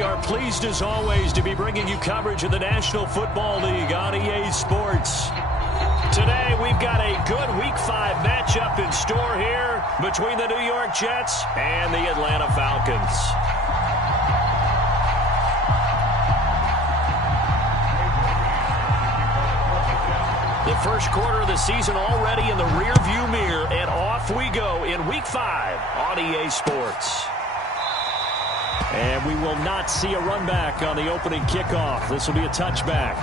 we are pleased as always to be bringing you coverage of the National Football League on EA Sports. Today we've got a good Week 5 matchup in store here between the New York Jets and the Atlanta Falcons. The first quarter of the season already in the rearview mirror, and off we go in Week 5 on EA Sports. And we will not see a run back on the opening kickoff. This will be a touchback.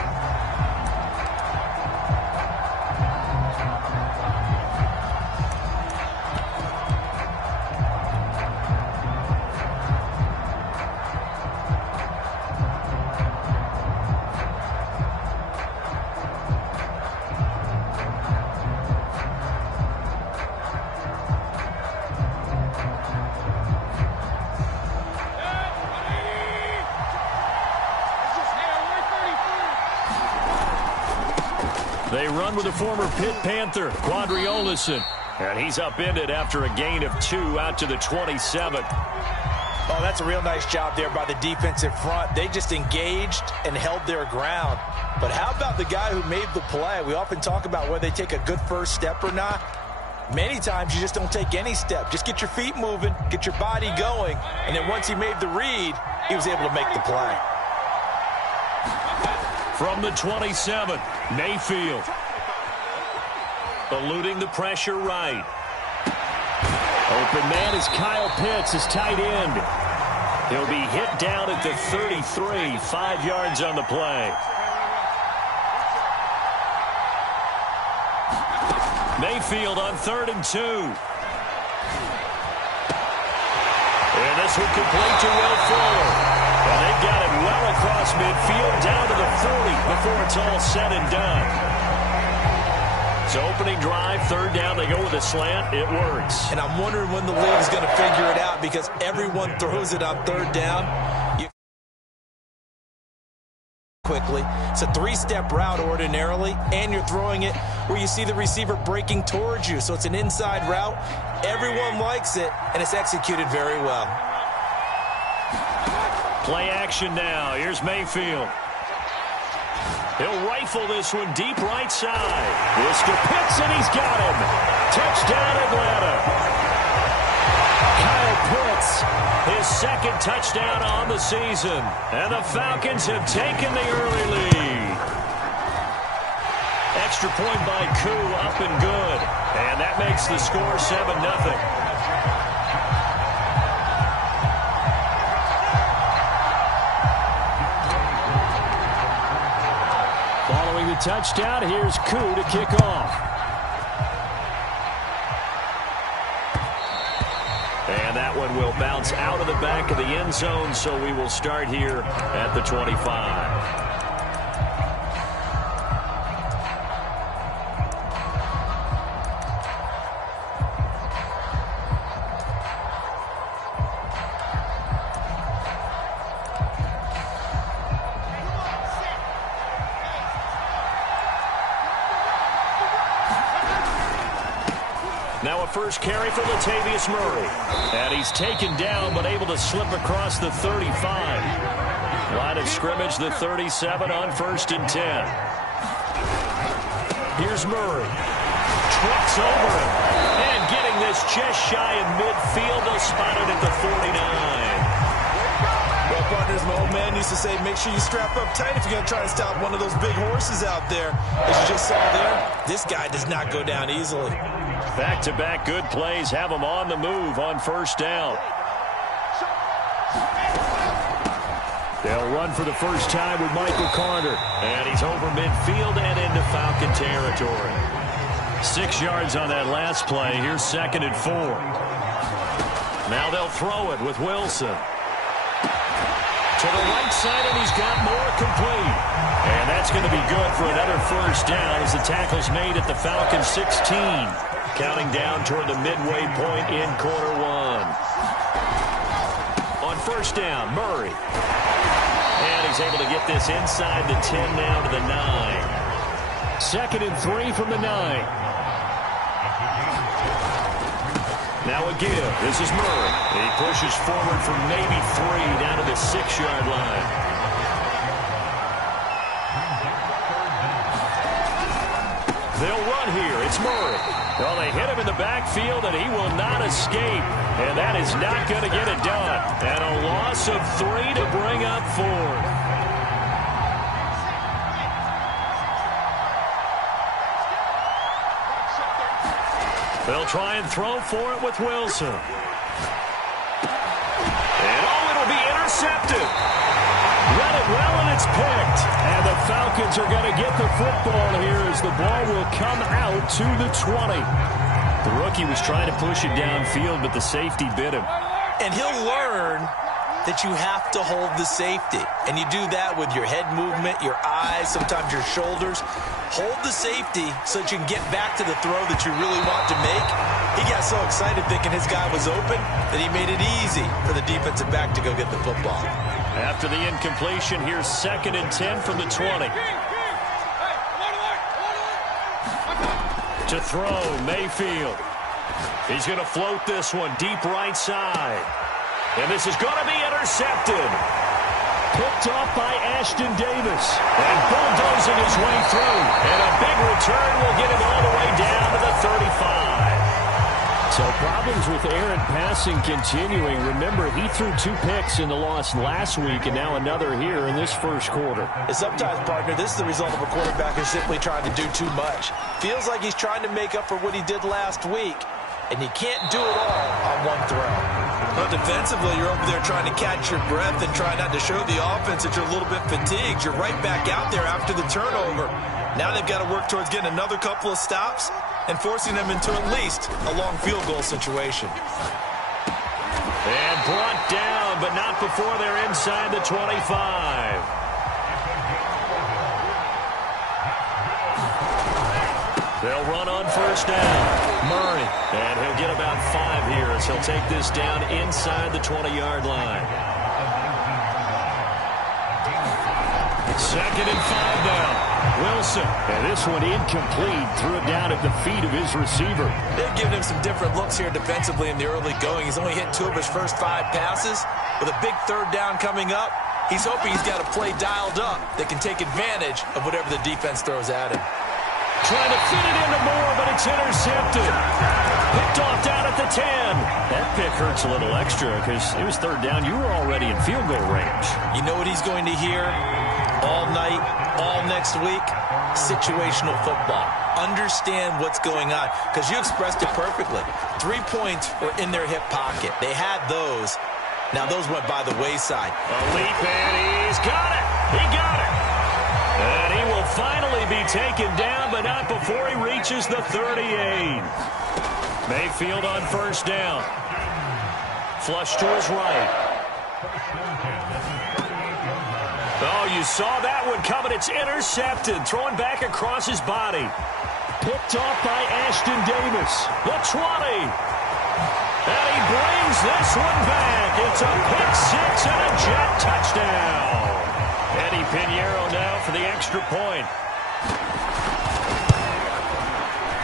They run with the former Pitt Panther, Quadriolison. And he's upended after a gain of 2 out to the 27. Oh, that's a real nice job there by the defensive front. They just engaged and held their ground. But how about the guy who made the play? We often talk about whether they take a good first step or not. Many times you just don't take any step. Just get your feet moving, get your body going. And then once he made the read, he was able to make the play. From the 27, Mayfield. Eluding the pressure right. Open man is Kyle Pitts, his tight end. He'll be hit down at the 33, 5 yards on the play. Mayfield on 3rd and 2. And this will complete to Will Fuller. And they've got it well across midfield, down to the 40 before it's all said and done. So opening drive, 3rd down, they go with a slant. It works. And I'm wondering when the league's going to figure it out because everyone throws it on 3rd down. Quickly. It's a 3-step route ordinarily, and you're throwing it where you see the receiver breaking towards you. So it's an inside route. Everyone likes it, and it's executed very well. Play action now. Here's Mayfield. He'll rifle this one deep right side. This to Pitts, and he's got him. Touchdown, Atlanta. Kyle Pitts, his 2nd touchdown on the season. And the Falcons have taken the early lead. Extra point by Koo, up and good. And that makes the score 7-0. Following the touchdown, here's Koo to kick off. And that one will bounce out of the back of the end zone, so we will start here at the 25. Now a first carry for Latavius Murray. And he's taken down but able to slip across the 35. Line of scrimmage, the 37 on 1st and 10. Here's Murray. Trucks over him. And getting this just shy of midfield. They'll spot it at the 49. Well, partners, my old man used to say, make sure you strap up tight if you're going to try to stop one of those big horses out there. As you just saw there, this guy does not go down easily. Back-to-back good plays have him on the move on 1st down. They'll run for the first time with Michael Carter. And he's over midfield and into Falcon territory. 6 yards on that last play. Here's 2nd and 4. Now they'll throw it with Wilson. To the right side, and he's got more complete. And that's going to be good for another first down as the tackle's made at the Falcons 16. Counting down toward the midway point in quarter 1. On 1st down, Murray. And he's able to get this inside the 10 now to the 9. 2nd and 3 from the 9. Now a give. This is Murray. He pushes forward for maybe 3 down to the 6-yard line. They'll run here. It's Murray. Well, they hit him in the backfield, and he will not escape. And that is not going to get it done. And a loss of 3 to bring up 4. They'll try and throw for it with Wilson. And it'll be intercepted. Read it well, and it's picked. And the Falcons are going to get the football here as the ball will come out to the 20. The rookie was trying to push it downfield, but the safety bit him. And he'll learn that you have to hold the safety. And you do that with your head movement, your eyes, sometimes your shoulders. Hold the safety so that you can get back to the throw that you really want to make. He got so excited thinking his guy was open that he made it easy for the defensive back to go get the football. After the incompletion, here's 2nd and 10 from the 20. To throw, Mayfield. He's going to float this one deep right side. And this is going to be intercepted. Picked off by Ashton Davis. And bulldozing his way through. And a big return will get him all the way down to the 35. So problems with errant passing continuing. Remember, he threw 2 picks in the loss last week, and now another here in this first quarter. And sometimes, partner, this is the result of a quarterback who's simply trying to do too much. Feels like he's trying to make up for what he did last week. And you can't do it all on one throw. But defensively, you're over there trying to catch your breath and try not to show the offense that you're a little bit fatigued. You're right back out there after the turnover. Now they've got to work towards getting another couple of stops and forcing them into at least a long field goal situation. And brought down, but not before they're inside the 25. They'll run on first down. Murray, and he'll get about 5 here as he'll take this down inside the 20-yard line. 2nd and 5 now. Wilson, and this one incomplete. Threw it down at the feet of his receiver. They've given him some different looks here defensively in the early going. He's only hit 2 of his first 5 passes. With a big 3rd down coming up, he's hoping he's got a play dialed up that can take advantage of whatever the defense throws at him. Trying to fit it into Moore, but it's intercepted. Picked off down at the 10. That pick hurts a little extra because it was 3rd down. You were already in field goal range. You know what he's going to hear all night, all next week? Situational football. Understand what's going on because you expressed it perfectly. 3 points were in their hip pocket. They had those. Now those went by the wayside. A leap, and he's got it. He got it. And he will finally be taken down, but not before he reaches the 38. Mayfield on first down. Flush to his right. Oh, you saw that one coming. It's intercepted. Thrown back across his body. Picked off by Ashton Davis. The 20. And he brings this one back. It's a pick 6 and a jet touchdown. Eddie Pinheiro now for the extra point.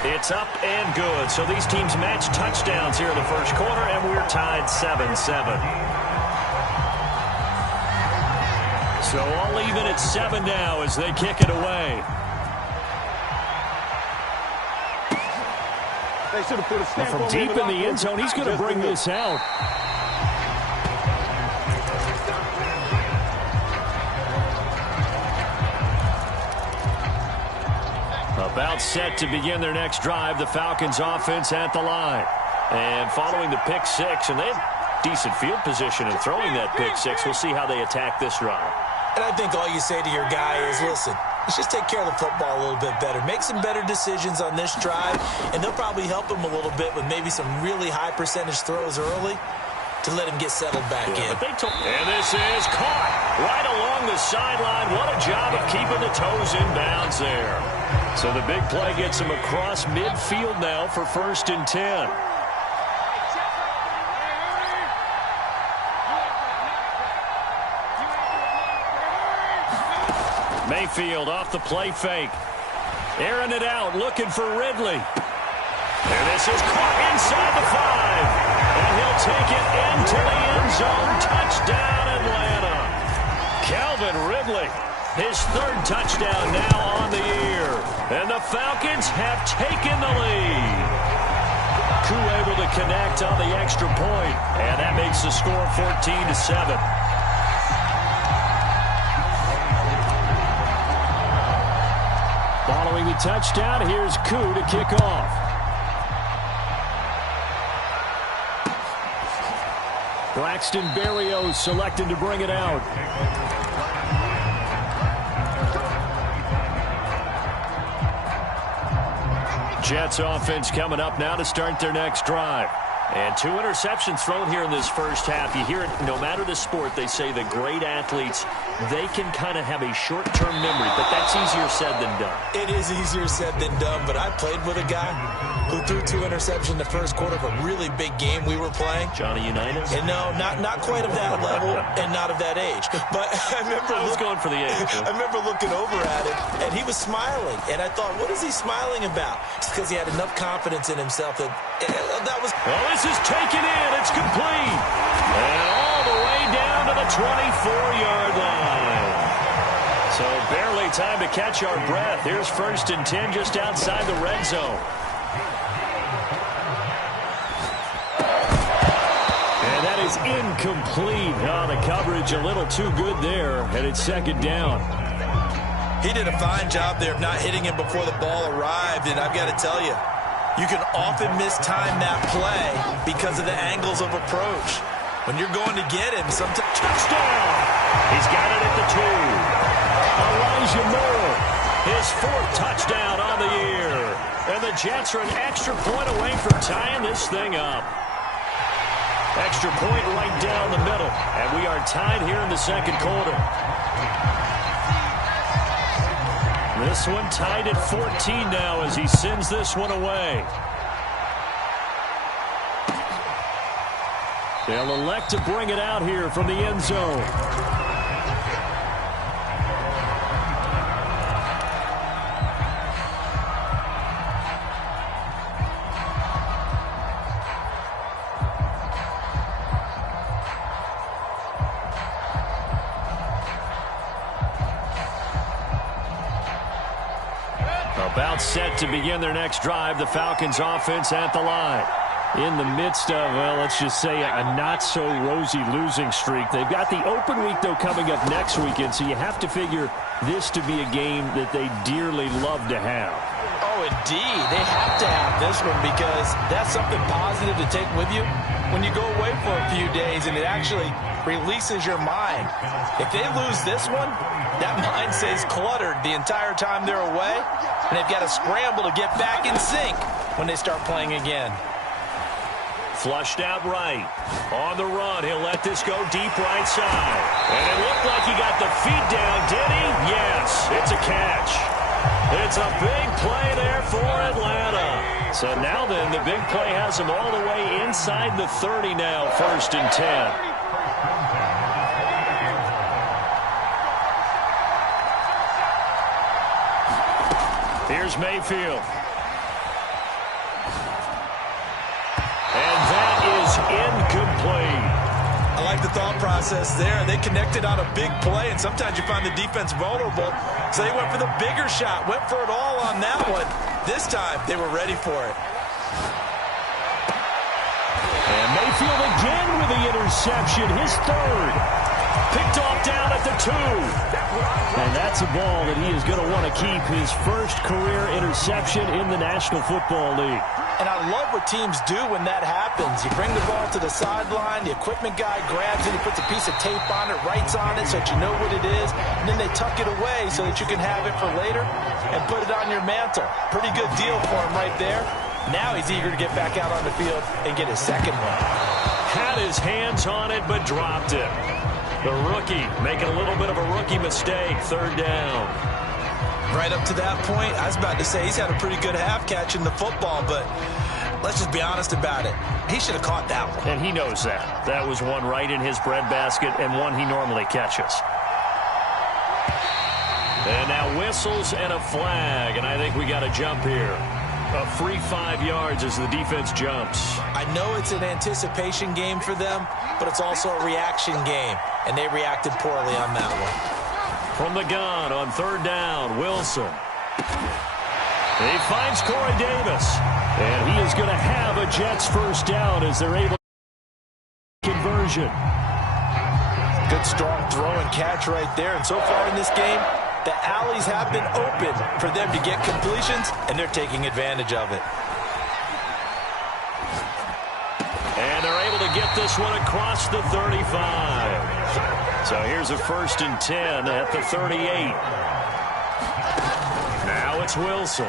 It's up and good. So these teams match touchdowns here in the first quarter, and we're tied 7-7. So all even at 7 now as they kick it away. From deep in the end zone, he's going to bring this out. About set to begin their next drive, the Falcons offense at the line. And following the pick 6, and they have decent field position in throwing that pick 6. We'll see how they attack this drive. And I think all you say to your guy is, listen, let's just take care of the football a little bit better. Make some better decisions on this drive, and they'll probably help him a little bit with maybe some really high percentage throws early to let him get settled back in. But and this is caught right along the sideline. What a job of keeping the toes in bounds there. So the big play gets him across midfield now for 1st and 10. Mayfield off the play fake. Airing it out, looking for Ridley. And this is caught inside the 5. And he'll take it into the end zone. Touchdown, Atlanta. Calvin Ridley, his 3rd touchdown now on the year. And the Falcons have taken the lead. Koo able to connect on the extra point. And that makes the score 14-7. Following the touchdown, here's Koo to kick off. Braxton Berrios selected to bring it out. Jets offense coming up now to start their next drive. And 2 interceptions thrown here in this first half. You hear it, no matter the sport, they say the great athletes, they can kind of have a short-term memory, but that's easier said than done. It is easier said than done, but I played with a guy who threw 2 interceptions in the first quarter of a really big game we were playing. Johnny Unitas? And no, not quite of that level and not of that age. But I was going for the age. I remember looking over at him, and he was smiling. And I thought, what is he smiling about? It's because he had enough confidence in himself that was... Well, this is taken in. It's complete. And all the way down to the 24-yard line. So barely time to catch our breath. Here's 1st and 10 just outside the red zone. And that is incomplete. Oh, the coverage a little too good there. And it's 2nd down. He did a fine job there of not hitting him before the ball arrived. And I've got to tell you, you can often mistime that play because of the angles of approach. When you're going to get him, sometimes... Touchdown! He's got it at the 2. Elijah Moore, his 4th touchdown on the year. And the Jets are an extra point away from tying this thing up. Extra point right down the middle. And we are tied here in the 2nd quarter. This one tied at 14 now as he sends this one away. They'll elect to bring it out here from the end zone. About set to begin their next drive. The Falcons offense at the line. In the midst of, well, let's just say a not-so-rosy losing streak. They've got the open week, though, coming up next weekend, so you have to figure this to be a game that they dearly love to have. Oh, indeed. They have to have this one because that's something positive to take with you when you go away for a few days, and it actually releases your mind. If they lose this one, that mind stays cluttered the entire time they're away, and they've got to scramble to get back in sync when they start playing again. Flushed out right. On the run, he'll let this go deep right side. And it looked like he got the feet down, did he? Yes, it's a catch. It's a big play there for Atlanta. So now then, the big play has him all the way inside the 30 now, 1st and 10. Here's Mayfield. And that is incomplete. I like the thought process there. They connected on a big play, and sometimes you find the defense vulnerable. So they went for the bigger shot, went for it all on that one. This time, they were ready for it. And Mayfield again with the interception, his 3rd. Picked off down at the 2. And that's a ball that he is going to want to keep, his 1st career interception in the National Football League. And I love what teams do when that happens. You bring the ball to the sideline, the equipment guy grabs it, he puts a piece of tape on it, writes on it so that you know what it is, and then they tuck it away so that you can have it for later and put it on your mantle. Pretty good deal for him right there. Now he's eager to get back out on the field and get his 2nd one. Had his hands on it, but dropped it. The rookie making a little bit of a rookie mistake, 3rd down. Right up to that point, I was about to say he's had a pretty good half catching the football, but let's just be honest about it. He should have caught that one. And he knows that. That was one right in his breadbasket and one he normally catches. And now whistles and a flag, and I think we got a jump here. A free 5 yards as the defense jumps. I know it's an anticipation game for them, but it's also a reaction game, and they reacted poorly on that one. From the gun on 3rd down, Wilson. He finds Corey Davis, and he is going to have a Jets first down as they're able to conversion. Good strong throw and catch right there, and so far in this game, the alleys have been open for them to get completions, and they're taking advantage of it. And they're able to get this one across the 35. So here's a 1st and 10 at the 38. Now it's Wilson.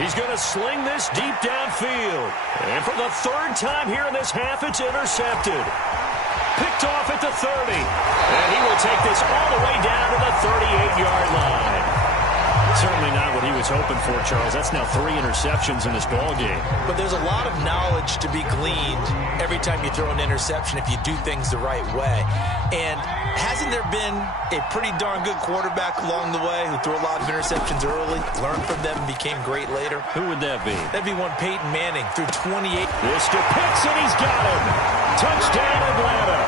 He's going to sling this deep downfield. And for the 3rd time here in this half, it's intercepted. Picked off at the 30. And he will take this all the way down to the 38-yard line. Certainly not what he was hoping for, Charles. That's now 3 interceptions in this ballgame. But there's a lot of knowledge to be gleaned every time you throw an interception if you do things the right way. And hasn't there been a pretty darn good quarterback along the way who threw a lot of interceptions early, learned from them, and became great later? Who would that be? That'd be one Peyton Manning, threw 28. This to Pitts, and he's got him. Touchdown, Atlanta.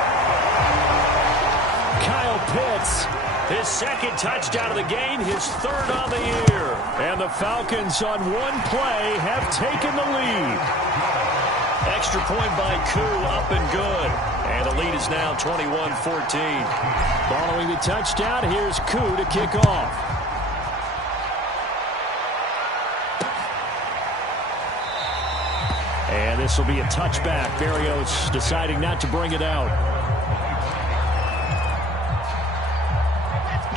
Kyle Pitts, his 2nd touchdown of the game, his 3rd on the year. And the Falcons on one play have taken the lead. Extra point by Koo, up and good. And the lead is now 21-14. Following the touchdown, here's Koo to kick off. And this will be a touchback. Berrios deciding not to bring it out.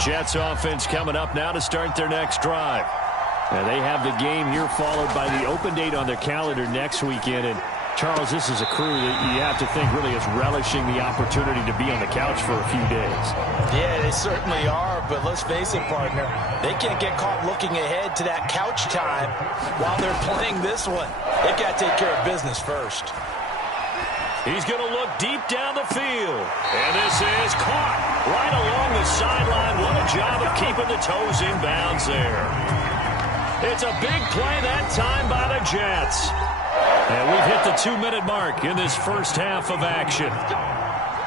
Jets offense coming up now to start their next drive. And they have the game here followed by the open date on their calendar next weekend. And Charles, this is a crew that you have to think really is relishing the opportunity to be on the couch for a few days. Yeah, they certainly are, but let's face it, partner, they can't get caught looking ahead to that couch time while they're playing this one. They've got to take care of business first. He's going to look deep down the field. And this is caught right along the sideline. What a job of keeping the toes in bounds there. It's a big play that time by the Jets. And we've hit the 2-minute mark in this first half of action.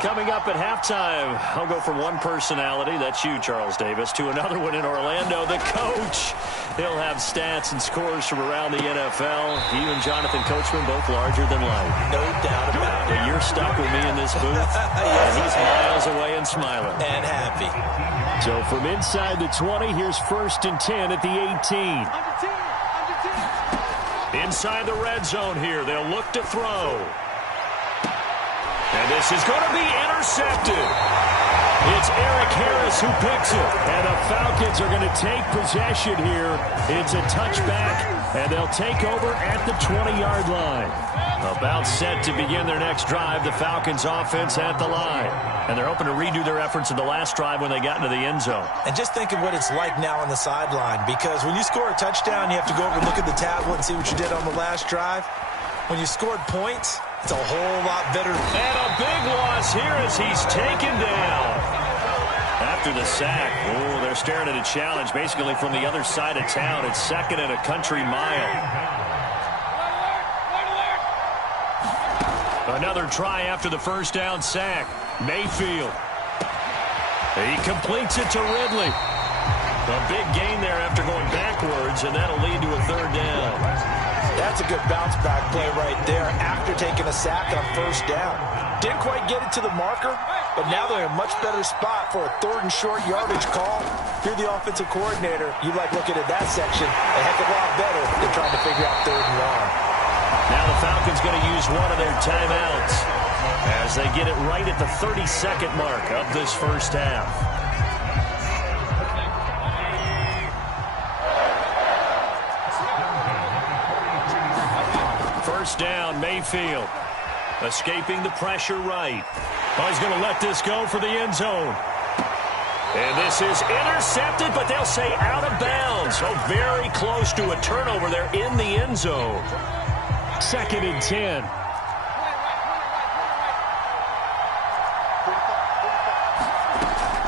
Coming up at halftime, I'll go from one personality, that's you, Charles Davis, to another one in Orlando, the coach. He'll have stats and scores from around the NFL. He and Jonathan Coachman, both larger than life. No doubt about it. But you're stuck with me in this booth, yes, and he's miles away and smiling. And happy. So from inside the 20, here's 1st and 10 at the 18. Inside the red zone here, they'll look to throw. And this is going to be intercepted. It's Eric Harris who picks it. And the Falcons are going to take possession here. It's a touchback, and they'll take over at the 20-yard line. About set to begin their next drive, the Falcons offense at the line. And they're hoping to redo their efforts in the last drive when they got into the end zone. And just think of what it's like now on the sideline, because when you score a touchdown, you have to go over and look at the tablet and see what you did on the last drive. When you scored points, it's a whole lot better. And a big loss here as he's taken down. After the sack, they're staring at a challenge basically from the other side of town. It's 2nd and a country mile. Another try after the first down sack. Mayfield. He completes it to Ridley. A big gain there after going backwards, and that'll lead to a 3rd down. That's a good bounce back play right there after taking a sack on 1st down. Didn't quite get it to the marker, but now they're in a much better spot for a 3rd and short yardage call. If you're the offensive coordinator, you like looking at that section a heck of a lot better than trying to figure out 3rd and long. Now the Falcons going to use one of their timeouts as they get it right at the 32nd mark of this first half. First down, Mayfield. Escaping the pressure right. Oh, he's going to let this go for the end zone. And this is intercepted, but they'll say out of bounds. So very close to a turnover there in the end zone. 2nd and 10.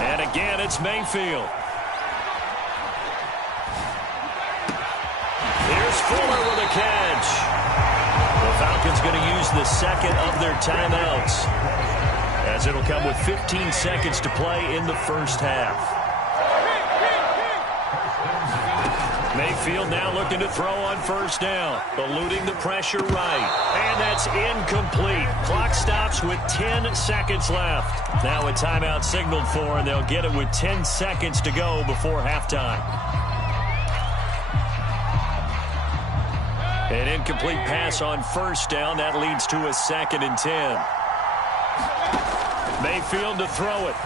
And again, it's Mayfield. Here's Fuller with a catch. The Falcons going to use the second of their timeouts, as it'll come with 15 seconds to play in the first half. Mayfield now looking to throw on first down, eluding the pressure right. And that's incomplete. Clock stops with 10 seconds left. Now a timeout signaled for, and they'll get it with 10 seconds to go before halftime. An incomplete pass on first down. That leads to a 2nd and 10. Mayfield to throw it.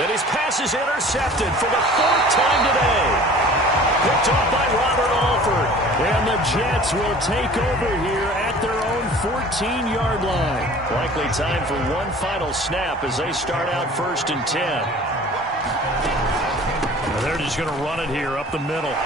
And his pass is intercepted for the 4th time today. Picked off by Robert Alford. And the Jets will take over here at their own 14-yard line. Likely time for one final snap as they start out 1st and 10. They're just going to run it here up the middle.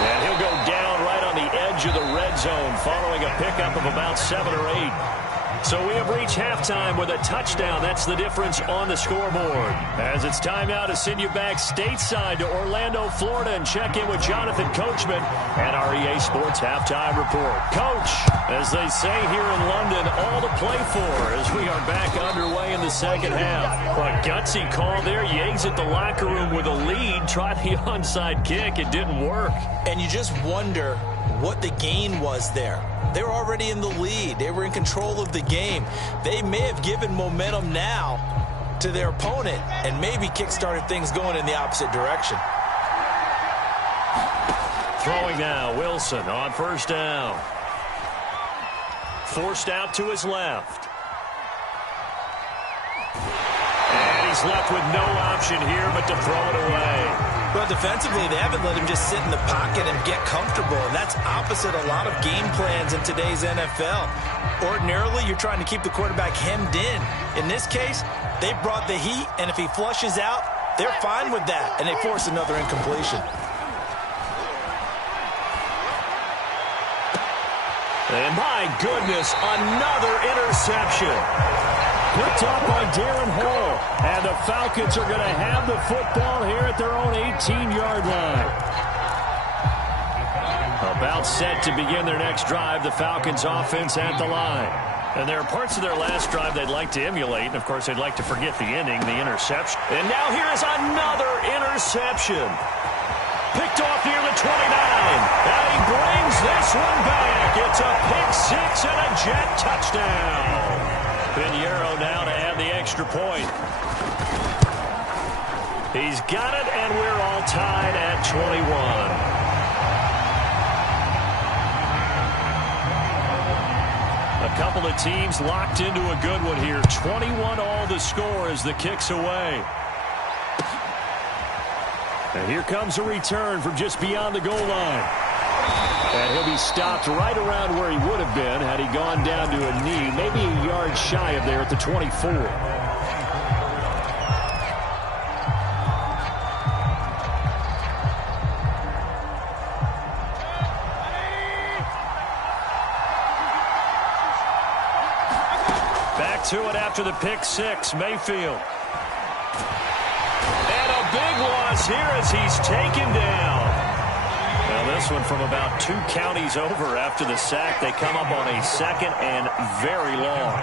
And he'll go down right on the edge of the red zone following a pickup of about 7 or 8. So we have reached halftime with a touchdown. That's the difference on the scoreboard. As it's time now to send you back stateside to Orlando, Florida, and check in with Jonathan Coachman at our EA Sports Halftime Report. Coach, as they say here in London, all to play for as we are back underway in the second half. A gutsy call there. You exit the locker room with a lead. Try the onside kick. It didn't work. And you just wonder what the gain was there. They were already in the lead. They were in control of the game. They may have given momentum now to their opponent and maybe kick-started things going in the opposite direction. Throwing now, Wilson on first down. Forced out to his left. And he's left with no option here but to throw it away. Well, defensively, they haven't let him just sit in the pocket and get comfortable, and that's opposite a lot of game plans in today's NFL. Ordinarily, you're trying to keep the quarterback hemmed in. In this case, they brought the heat, and if he flushes out, they're fine with that, and they force another incompletion. And my goodness, another interception. Picked off by Darren Hall. And the Falcons are going to have the football here at their own 18-yard line. About set to begin their next drive, the Falcons offense at the line. And there are parts of their last drive they'd like to emulate. And, of course, they'd like to forget the ending, the interception. And now here is another interception. Picked off near the 29. And he brings this one back. It's a pick-6 and a Jet touchdown. Pinheiro now to add the extra point. He's got it, and we're all tied at 21. A couple of teams locked into a good one here. 21 all the score as the kick's away. And here comes a return from just beyond the goal line. And he'll be stopped right around where he would have been had he gone down to a knee, maybe a yard shy of there at the 24. Back to it after the pick-6, Mayfield. And a big loss here as he's taken down. Now this one from about 2 counties over after the sack. They come up on a 2nd and very long.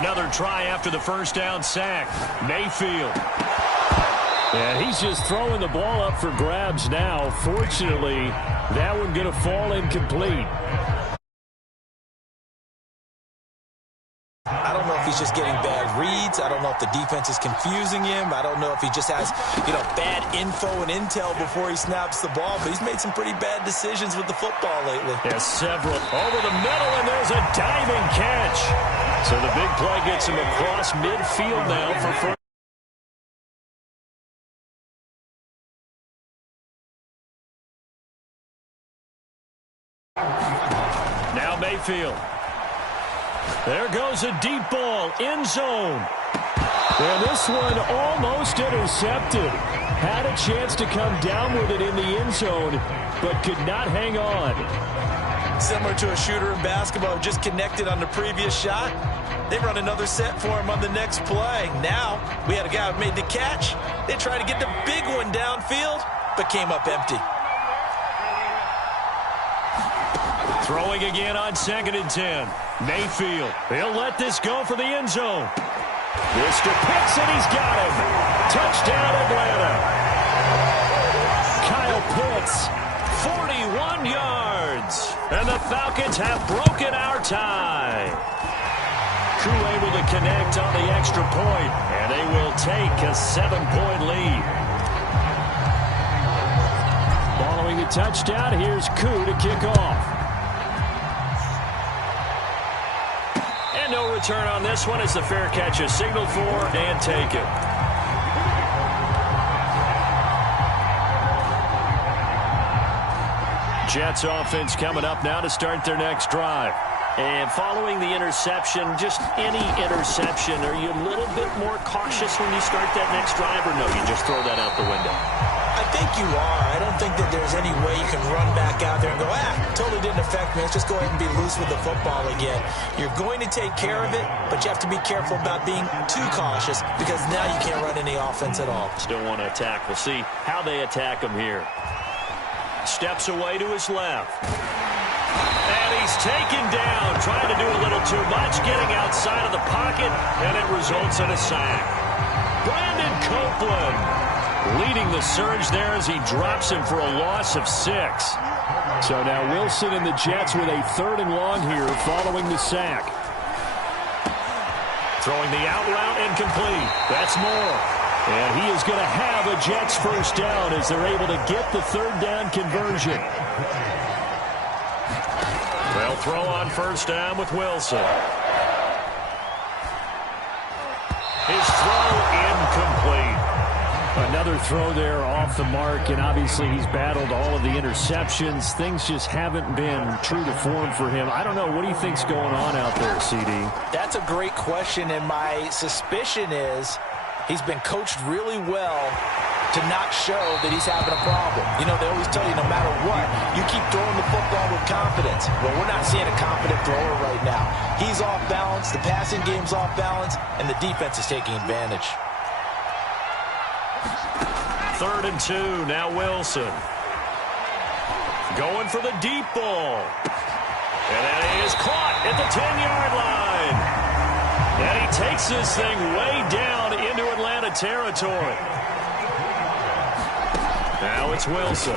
Another try after the first down sack. Mayfield. And he's just throwing the ball up for grabs now. Fortunately, that one going to fall incomplete. I don't know if he's just getting bad reads. I don't know if the defense is confusing him. I don't know if he just has, bad info and intel before he snaps the ball. But he's made some pretty bad decisions with the football lately. Yeah, several. Over the middle, and there's a diving catch. So the big play gets him across midfield now for first. Now Mayfield. There goes a deep ball, end zone. And this one almost intercepted. Had a chance to come down with it in the end zone, but could not hang on. Similar to a shooter in basketball who just connected on the previous shot. They run another set for him on the next play. Now, we had a guy who made the catch. They tried to get the big one downfield, but came up empty. Throwing again on 2nd and 10. Mayfield. He'll let this go for the end zone. Mr. Pitts, and he's got him. Touchdown, Atlanta. Kyle Pitts, 41 yards. And the Falcons have broken our tie. Koo able to connect on the extra point, and they will take a 7-point lead. Following the touchdown, here's Koo to kick off. And no return on this one as the fair catch is signaled for and taken. Jets offense coming up now to start their next drive. And following the interception, just any interception, are you a little bit more cautious when you start that next drive, or no, you just throw that out the window? I think you are. I don't think that there's any way you can run back out there and go, totally didn't affect me. Let's just go ahead and be loose with the football again. You're going to take care of it, but you have to be careful about being too cautious because now you can't run any offense at all. Still want to attack. We'll see how they attack him here. Steps away to his left. And he's taken down, trying to do a little too much, getting outside of the pocket, and it results in a sack. Brandon Copeland leading the surge there as he drops him for a loss of 6. So now Wilson and the Jets with a 3rd and long here following the sack. Throwing the out route incomplete. That's Moore. And he is going to have a Jets first down as they're able to get the 3rd down conversion. They'll throw on first down with Wilson. His throw incomplete. Another throw there off the mark, and obviously he's battled all of the interceptions. Things just haven't been true to form for him. I don't know. What do you think's going on out there, CD? That's a great question, and my suspicion is he's been coached really well to not show that he's having a problem. You know, they always tell you no matter what, you keep throwing the football with confidence. Well, we're not seeing a confident thrower right now. He's off balance, the passing game's off balance, and the defense is taking advantage. 3rd and 2, now Wilson. Going for the deep ball. And that is caught at the 10-yard line. And he takes this thing way down into Atlanta territory. Now it's Wilson.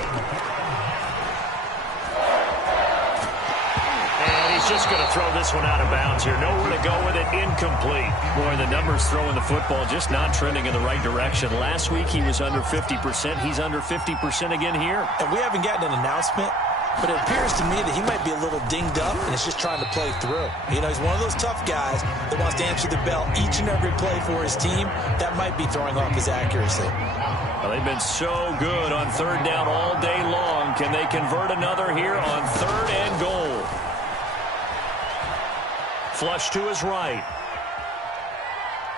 And he's just going to throw this one out of bounds here. Nowhere to go with it. Incomplete. Boy, the numbers throwing the football just not trending in the right direction. Last week he was under 50%. He's under 50% again here. And we haven't gotten an announcement, but it appears to me that he might be a little dinged up and is just trying to play through. You know, he's one of those tough guys that wants to answer the bell each and every play for his team. That might be throwing off his accuracy. Well, they've been so good on 3rd down all day long. Can they convert another here on 3rd and goal? Flush to his right.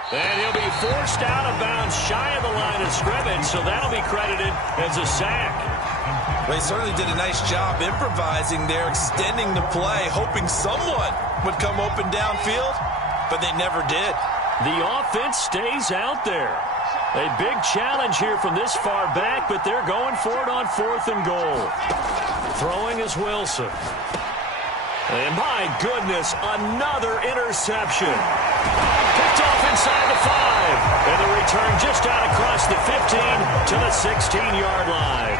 And he'll be forced out of bounds shy of the line of scrimmage, so that'll be credited as a sack. Well, he certainly did a nice job improvising there, extending the play, hoping someone would come open downfield, but they never did. The offense stays out there. A big challenge here from this far back, but they're going for it on 4th and goal. Throwing is Wilson. And my goodness, another interception. Picked off inside the 5. And the return just out across the 15 to the 16-yard line.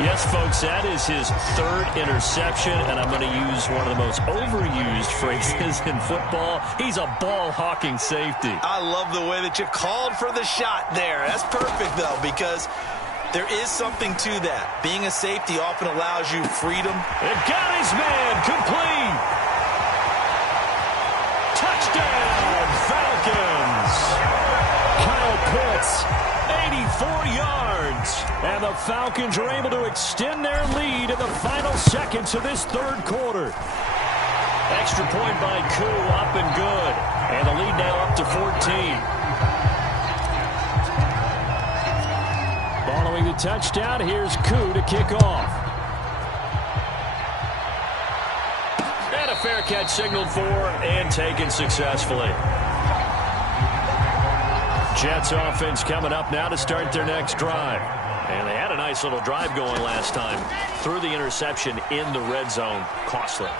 Yes, folks, that is his 3rd interception, and I'm going to use one of the most overused phrases in football. He's a ball-hawking safety. I love the way that you called for the shot there. That's perfect, though, because there is something to that. Being a safety often allows you freedom. And got his man complete. Touchdown, Falcons. Kyle Pitts, 84 yards. And the Falcons are able to extend their lead in the final seconds of this 3rd quarter. Extra point by Koo, up and good. And the lead now up to 14. Following the touchdown, here's Koo to kick off. fair catch signaled for and taken successfully. Jets offense coming up now to start their next drive. And they had a nice little drive going last time. Threw the interception in the red zone. Costly.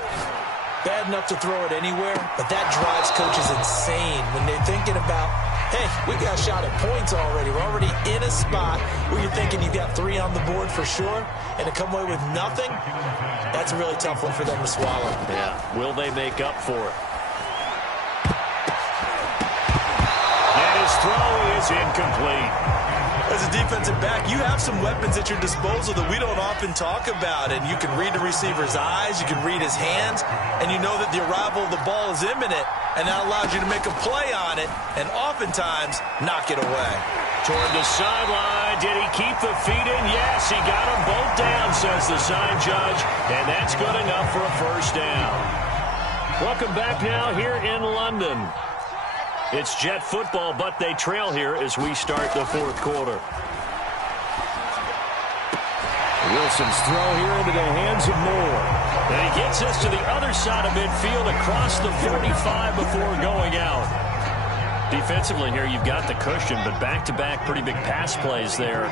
Bad enough to throw it anywhere, but that drives coaches insane when they're thinking about, hey, we got shot at points already. We're already in a spot where you're thinking you've got 3 on the board for sure, and to come away with nothing, that's a really tough one for them to swallow. Yeah, will they make up for it? And his throw is incomplete. As a defensive back, you have some weapons at your disposal that we don't often talk about, and you can read the receiver's eyes, you can read his hands, and you know that the arrival of the ball is imminent, and that allows you to make a play on it, and oftentimes knock it away. Toward the sideline, did he keep the feet in? Yes, he got them both down, says the sign judge, and that's good enough for a first down. Welcome back now here in London. It's Jet football, but they trail here as we start the fourth quarter. Wilson's throw here into the hands of Moore. And he gets us to the other side of midfield across the 45 before going out. Defensively here, you've got the cushion, but back-to-back pretty big pass plays there.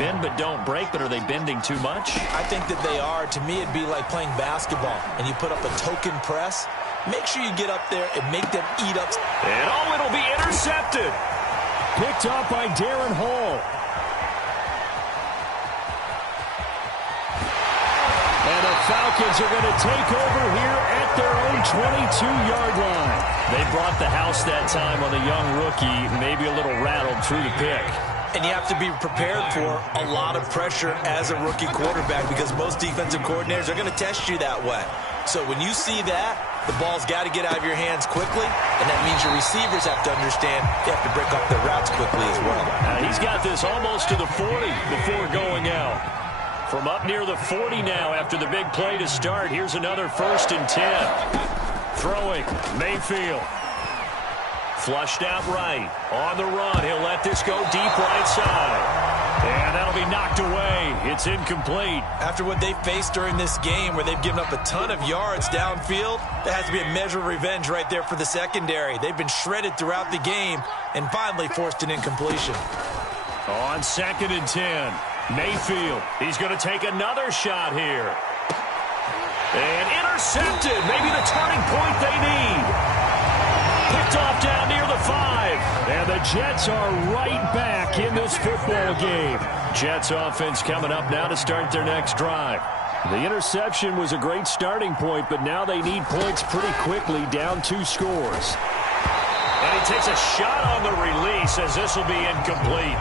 Bend but don't break, but are they bending too much? I think that they are. To me, it'd be like playing basketball, and you put up a token press. Make sure you get up there and make them eat up. And it'll be intercepted. Picked up by Darren Hall. And the Falcons are going to take over here at their own 22-yard line. They brought the house that time on the young rookie, maybe a little rattled through the pick. And you have to be prepared for a lot of pressure as a rookie quarterback because most defensive coordinators are going to test you that way. So when you see that, the ball's got to get out of your hands quickly, and that means your receivers have to understand they have to break off their routes quickly as well. He's got this almost to the 40 before going out. From up near the 40 now after the big play to start, here's another 1st and 10. Throwing, Mayfield. Flushed out right. On the run, he'll let this go deep right side. And that'll be knocked away. It's incomplete. After what they faced during this game where they've given up a ton of yards downfield, there has to be a measure of revenge right there for the secondary. They've been shredded throughout the game and finally forced an incompletion. On 2nd and 10, Mayfield. He's going to take another shot here. And intercepted. Maybe the turning point they need. Picked off down near the 5. And the Jets are right back in this football game. Jets offense coming up now to start their next drive. The interception was a great starting point, but now they need points pretty quickly, down 2 scores. And he takes a shot on the release as this will be incomplete.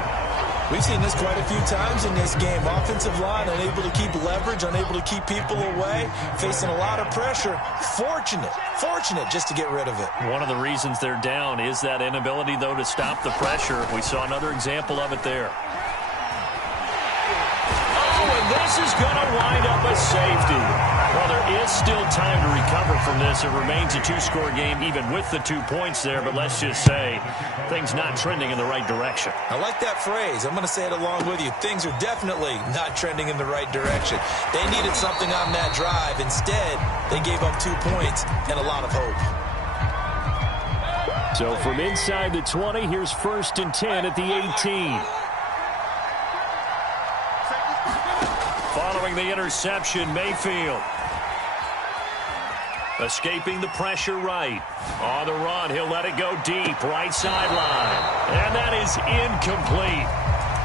We've seen this quite a few times in this game. Offensive line unable to keep leverage, unable to keep people away, facing a lot of pressure. Fortunate just to get rid of it. One of the reasons they're down is that inability, though, to stop the pressure. We saw another example of it there. Oh, and this is going to wind up a safety. Well, there is still time to recover from this. It remains a 2-score game even with the 2 points there, but let's just say things not trending in the right direction. I like that phrase. I'm going to say it along with you. Things are definitely not trending in the right direction. They needed something on that drive. Instead, they gave up 2 points and a lot of hope. So from inside the 20, here's 1st and 10 at the 18. Following the interception, Mayfield. Escaping the pressure right. On the run, he'll let it go deep, right sideline. And that is incomplete.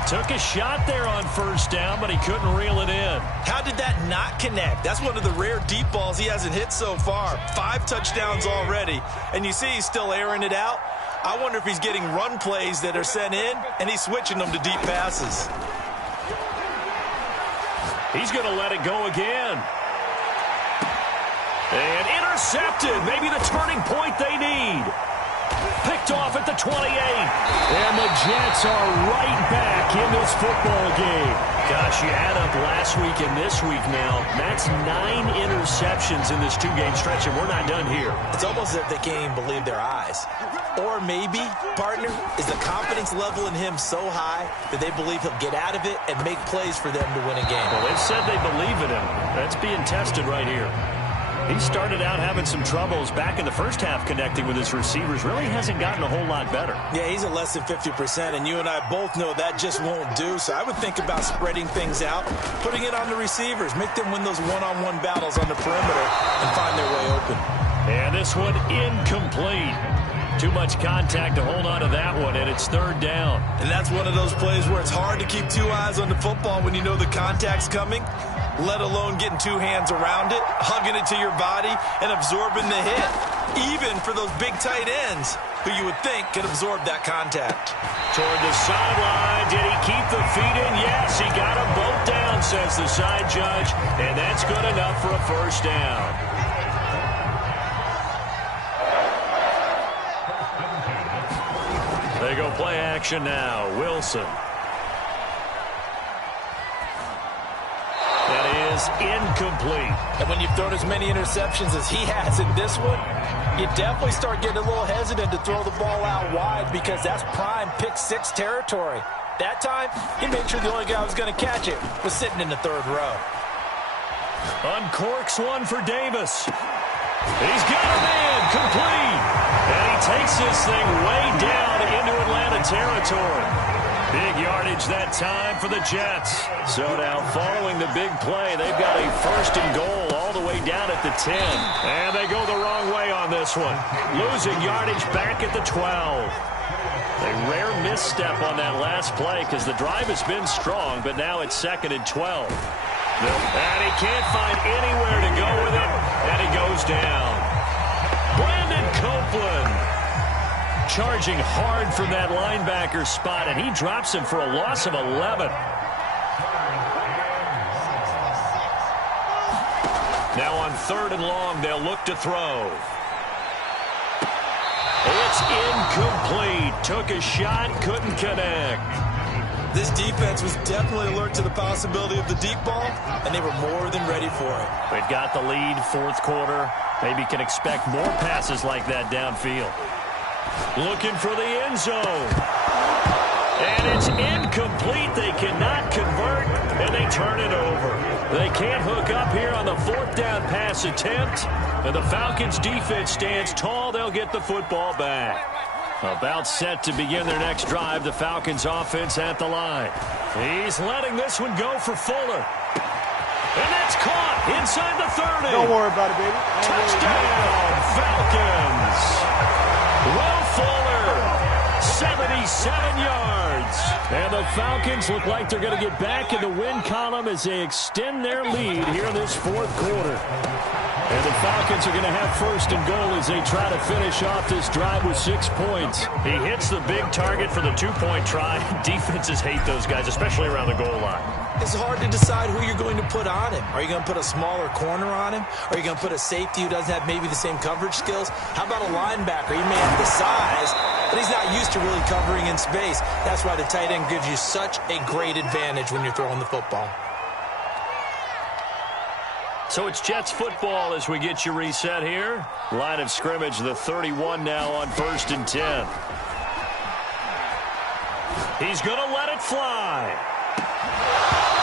Took a shot there on 1st down, but he couldn't reel it in. How did that not connect? That's one of the rare deep balls he hasn't hit so far. 5 touchdowns already, and you see he's still airing it out. I wonder if he's getting run plays that are sent in, and he's switching them to deep passes. He's going to let it go again. And intercepted. Maybe the turning point they need. Picked off at the 28. And the Jets are right back in this football game. Gosh, you add up last week and this week now. That's 9 interceptions in this 2-game stretch, and we're not done here. It's almost as if they can't even believe their eyes. Or maybe, partner, is the confidence level in him so high that they believe he'll get out of it and make plays for them to win a game. Well, they've said they believe in him. That's being tested right here. He started out having some troubles back in the first half connecting with his receivers. Really hasn't gotten a whole lot better. Yeah, he's at less than 50%, and you and I both know that just won't do. So I would think about spreading things out, putting it on the receivers, make them win those one-on-one battles on the perimeter and find their way open. And this one incomplete. Too much contact to hold on to that one, and it's third down. And that's one of those plays where it's hard to keep two eyes on the football when you know the contact's coming, let alone getting two hands around it, hugging it to your body, and absorbing the hit, even for those big tight ends who you would think could absorb that contact. Toward the sideline. Did he keep the feet in? Yes, he got them both down, says the side judge, and that's good enough for a first down. They go play action now. Wilson. That is incomplete. And when you've thrown as many interceptions as he has in this one, you definitely start getting a little hesitant to throw the ball out wide because that's prime pick-6 territory. That time, he made sure the only guy who was going to catch it was sitting in the third row. Uncorks one for Davis. He's got a man complete. And he takes this thing way down into Atlanta territory. Big yardage that time for the Jets. So now following the big play, they've got a first and goal all the way down at the 10. And they go the wrong way on this one. Losing yardage back at the 12. A rare misstep on that last play because the drive has been strong, but now it's second and 12. And he can't find anywhere to go with it, and he goes down. Brandon Copeland charging hard from that linebacker spot, and he drops him for a loss of 11. Now on third and long, they'll look to throw. It's incomplete. Took a shot, couldn't connect. This defense was definitely alert to the possibility of the deep ball, and they were more than ready for it. They've got the lead, fourth quarter. Maybe can expect more passes like that downfield. Looking for the end zone. And it's incomplete. They cannot convert, and they turn it over. They can't hook up here on the fourth down pass attempt, and the Falcons' defense stands tall. They'll get the football back. About set to begin their next drive, the Falcons offense at the line. He's letting this one go for Fuller. And that's caught inside the 30. Don't worry about it, baby. Touchdown, Falcons. Will Fuller, 77 yards. And the Falcons look like they're going to get back in the win column as they extend their lead here in this fourth quarter. And the Falcons are going to have first and goal as they try to finish off this drive with 6 points. He hits the big target for the two-point try. Defenses hate those guys, especially around the goal line. It's hard to decide who you're going to put on him. Are you going to put a smaller corner on him? Are you going to put a safety who doesn't have maybe the same coverage skills? How about a linebacker? He may have the size, but he's not used to really covering in space. That's why the tight end gives you such a great advantage when you're throwing the football. So it's Jets football as we get you reset here. Line of scrimmage, the 31 now on first and 10. He's going to let it fly.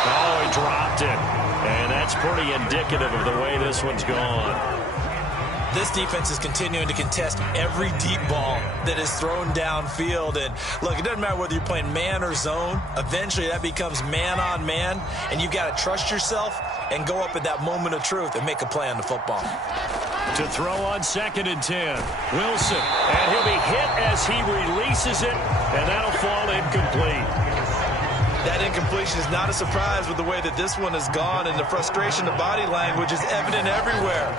Oh, he dropped it. And that's pretty indicative of the way this one's gone. This defense is continuing to contest every deep ball that is thrown downfield. And, look, it doesn't matter whether you're playing man or zone. Eventually, that becomes man-on-man, and you've got to trust yourself and go up at that moment of truth and make a play on the football. To throw on second and 10. Wilson, and he'll be hit as he releases it, and that'll fall incomplete. That incompletion is not a surprise with the way that this one has gone, and the frustration, the body language is evident everywhere.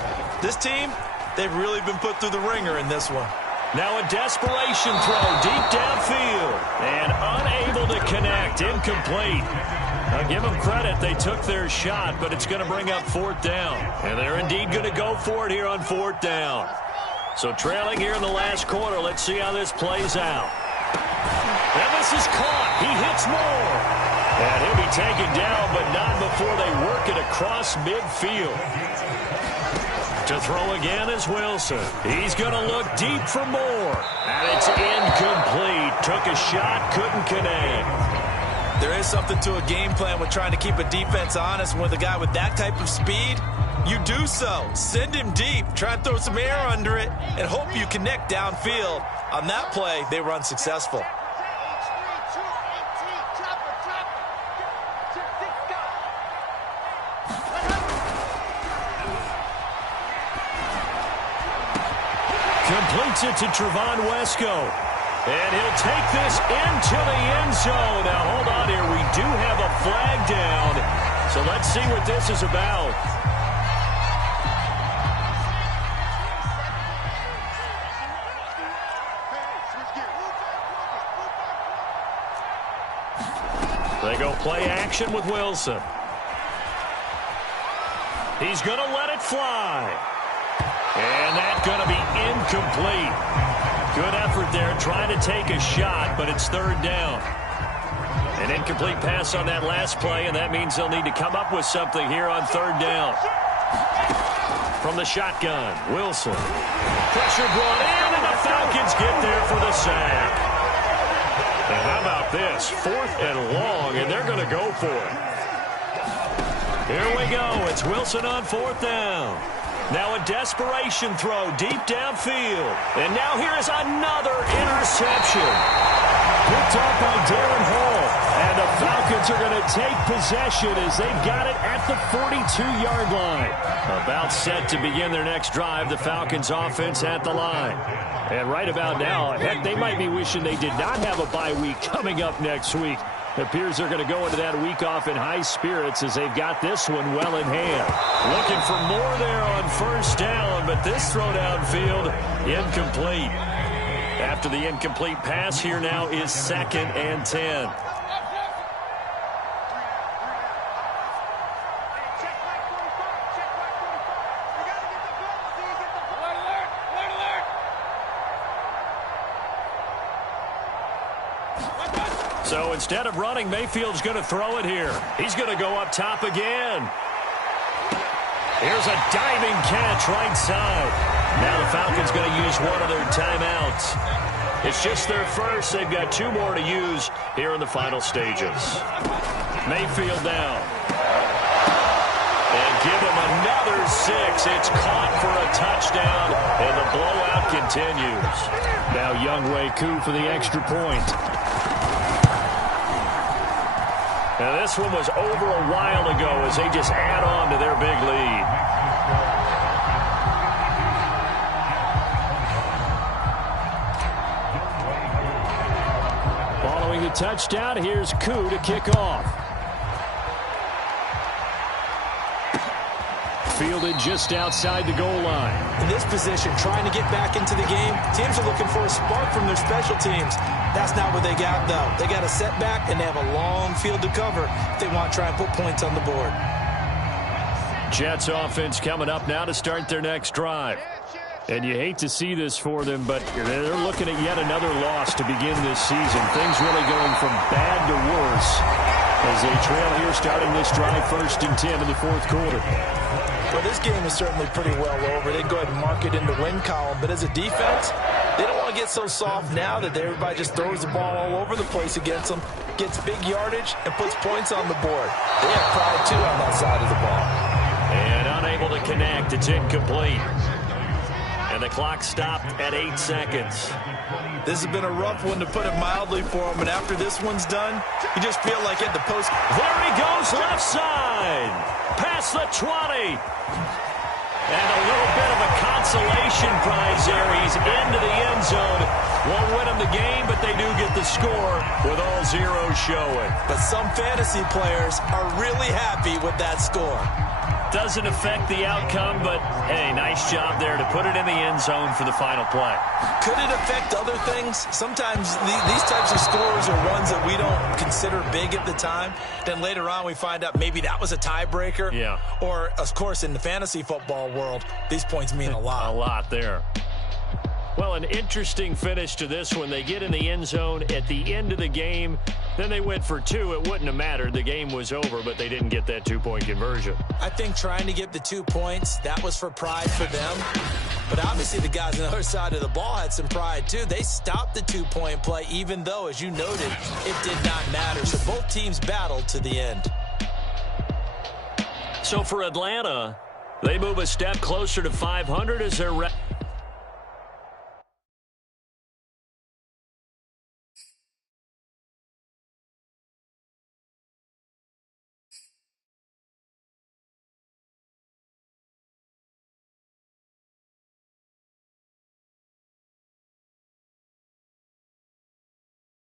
This team, they've really been put through the ringer in this one. Now a desperation throw deep downfield, and unable to connect, incomplete. Now give them credit, they took their shot, but it's going to bring up fourth down. And they're indeed going to go for it here on fourth down. So trailing here in the last quarter, let's see how this plays out. And this is caught. He hits more. And he'll be taken down, but not before they work it across midfield. To throw again is Wilson. He's going to look deep for more. And it's incomplete. Took a shot, couldn't connect. There is something to a game plan with trying to keep a defense honest. With a guy with that type of speed, you do so. Send him deep, try and throw some air under it, and hope you connect downfield. On that play, they were unsuccessful. Completes it to Trevon Wesco. And he'll take this into the end zone. Now, hold on here. We do have a flag down. So let's see what this is about. They go play action with Wilson. He's going to let it fly. And that's going to be incomplete. Good effort there trying to take a shot, but it's third down. An incomplete pass on that last play, and that means they'll need to come up with something here on third down. From the shotgun, Wilson. Pressure brought in, and the Falcons get there for the sack. And how about this? 4th and long, and they're going to go for it. Here we go. It's Wilson on 4th down. Now a desperation throw deep downfield. And now here is another interception. Picked up by Darren Hall. And the Falcons are going to take possession as they've got it at the 42-yard line. About set to begin their next drive, the Falcons offense at the line. And right about now, heck, they might be wishing they did not have a bye week coming up next week. It appears they're going to go into that week off in high spirits as they've got this one well in hand. Looking for more there on first down, but this throw downfield incomplete. After the incomplete pass, here now is 2nd and 10. So instead of running, Mayfield's going to throw it here. He's going to go up top again. Here's a diving catch right side. Now the Falcons going to use one of their timeouts. It's just their first. They've got 2 more to use here in the final stages. Mayfield down. And give him another 6. It's caught for a touchdown, and the blowout continues. Now Younghoe Koo for the extra point. Now this one was over a while ago as they just add on to their big lead. Following the touchdown, here's Koo to kick off. Fielded just outside the goal line. In this position, trying to get back into the game, teams are looking for a spark from their special teams. That's not what they got, though. They got a setback, and they have a long field to cover if they want to try and put points on the board. Jets offense coming up now to start their next drive. And you hate to see this for them, but they're looking at yet another loss to begin this season. Things really going from bad to worse as they trail here starting this drive 1st and 10 in the 4th quarter. Well, this game is certainly pretty well over. They go ahead and mark it in the win column. But as a defense, they don't want to get so soft now that everybody just throws the ball all over the place against them, gets big yardage, and puts points on the board. They have pride, too, on that side of the ball. And unable to connect. It's incomplete. And the clock stopped at 8 seconds. This has been a rough one, to put it mildly, for him. And after this one's done, you just feel like at the post. There he goes, left side. Past the 20. And a little bit of a consolation prize there. He's into the end zone. Won't win him the game, but they do get the score with all zeros showing. But some fantasy players are really happy with that score. Doesn't affect the outcome, but, hey, nice job there to put it in the end zone for the final play. Could it affect other things? Sometimes these types of scores are ones that we don't consider big at the time. Then later on we find out maybe that was a tiebreaker. Yeah. Or, of course, in the fantasy football world, these points mean a lot. A lot there. Well, an interesting finish to this one. They get in the end zone at the end of the game. Then they went for two. It wouldn't have mattered. The game was over, but they didn't get that two-point conversion. I think trying to get the 2 points, that was for pride for them. But obviously the guys on the other side of the ball had some pride too. They stopped the two-point play, even though, as you noted, it did not matter. So both teams battled to the end. So for Atlanta, they move a step closer to 500 as they're